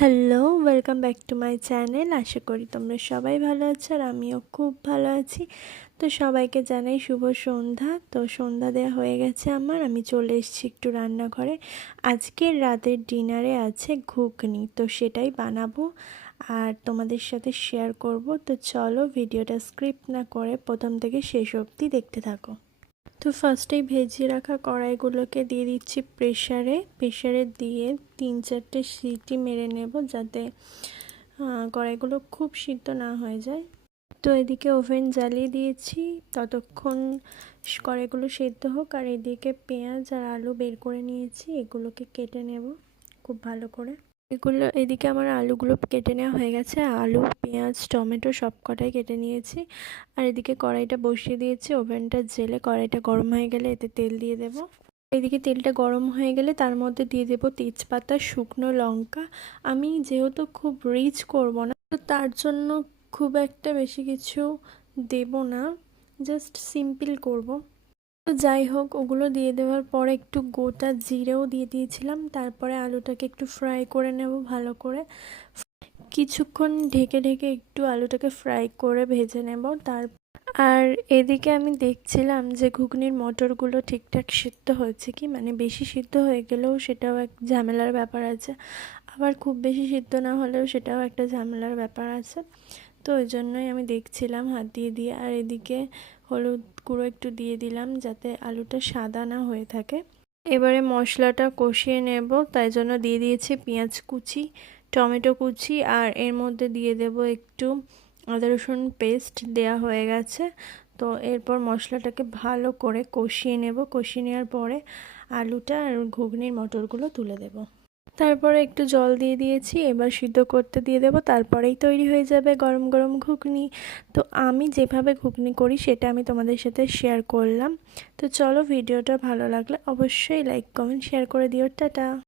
Hello, welcome back to my channel. আশা করি তোমরা সবাই ভালো আছো আর আমিও খুব ভালো আছি। তো সবাইকে জানাই শুভ সন্ধ্যা। তো সন্ধ্যা দেওয়া হয়ে গেছে আমার, আমি চলে এসেছি একটু রান্নাঘরে। আজকের রাতের ডিনারে আছে ঘুগনি, তো সেটাই বানাবো আর তোমাদের সাথে শেয়ার করব। তো চলো ভিডিওটা স্ক্রিপ্ট না করে প্রথম থেকে শেষ অবধি দেখতে থাকো। তো ফার্স্টেই ভেজিয়ে রাখা কড়াইগুলোকে দিয়ে দিচ্ছি প্রেশারে দিয়ে 3-4টে সিটি মেরে নেব, যাতে কড়াইগুলো খুব সিদ্ধ না হয়ে যায়। তো এদিকে ওভেন জ্বালিয়ে দিয়েছি, ততক্ষণ কড়াইগুলো সেদ্ধ হোক। আর এদিকে পেঁয়াজ আর আলু বের করে নিয়েছি, এগুলোকে কেটে নেব খুব ভালো করে। এদিকে আমার আলুগুলো কেটে নেওয়া হয়ে গেছে। আলু, পেঁয়াজ, টমেটো সব কটাই কেটে নিয়েছি। আর এদিকে কড়াইটা বসিয়ে দিয়েছি, ওভেনটা জেলে কড়াইটা গরম হয়ে গেলে এতে তেল দিয়ে দেব। এদিকে তেলটা গরম হয়ে গেলে তার মধ্যে দিয়ে দেব তেজপাতা, শুকনো লঙ্কা। আমি যেহেতু খুব রিচ করব না, তো তার জন্য খুব একটা বেশি কিছু দেব না, জাস্ট সিম্পল করব। তো যাই হোক, ওগুলো দিয়ে দেওয়ার পরে একটু গোটা জিরেও দিয়ে দিয়েছিলাম। তারপরে আলুটাকে একটু ফ্রাই করে নেব ভালো করে। কিছুক্ষণ ঢেকে ঢেকে একটু আলুটাকে ফ্রাই করে ভেজে নেব। আর এদিকে আমি দেখছিলাম যে ঘুগনির মটরগুলো ঠিকঠাক সিদ্ধ হয়েছে কি, মানে বেশি সিদ্ধ হয়ে গেলেও সেটাও এক ঝামেলার ব্যাপার আছে, আবার খুব বেশি সিদ্ধ না হলেও সেটাও একটা ঝামেলার ব্যাপার আছে। তো ওই জন্যই আমি দেখছিলাম হাত দিয়ে দিয়ে। আর এদিকে হলুদ গুঁড়ো একটু দিয়ে দিলাম যাতে আলুটা সাদা না হয়ে থাকে। এবারে মশলাটা কষিয়ে নেব, তাই জন্য দিয়ে দিয়েছি পেঁয়াজ কুচি, টমেটো কুচি, আর এর মধ্যে দিয়ে দেব একটু আদা রসুন পেস্ট দেয়া হয়ে গেছে। তো এরপর মশলাটাকে ভালো করে কষিয়ে নেব। কষিয়ে নেওয়ার পরে আলুটা আর ঘুগনির মটরগুলো তুলে দেব। তারপরে একটু জল দিয়ে দিয়েছি, এবার সিদ্ধ করতে দিয়ে দেব। তারপরেই তৈরি হয়ে যাবে গরম গরম ঘুগনি। তো আমি যেভাবে ঘুগনি করি সেটা আমি তোমাদের সাথে শেয়ার করলাম। তো চলো, ভিডিওটা ভালো লাগলে অবশ্যই লাইক, কমেন্ট, শেয়ার করে দিও। টাটা।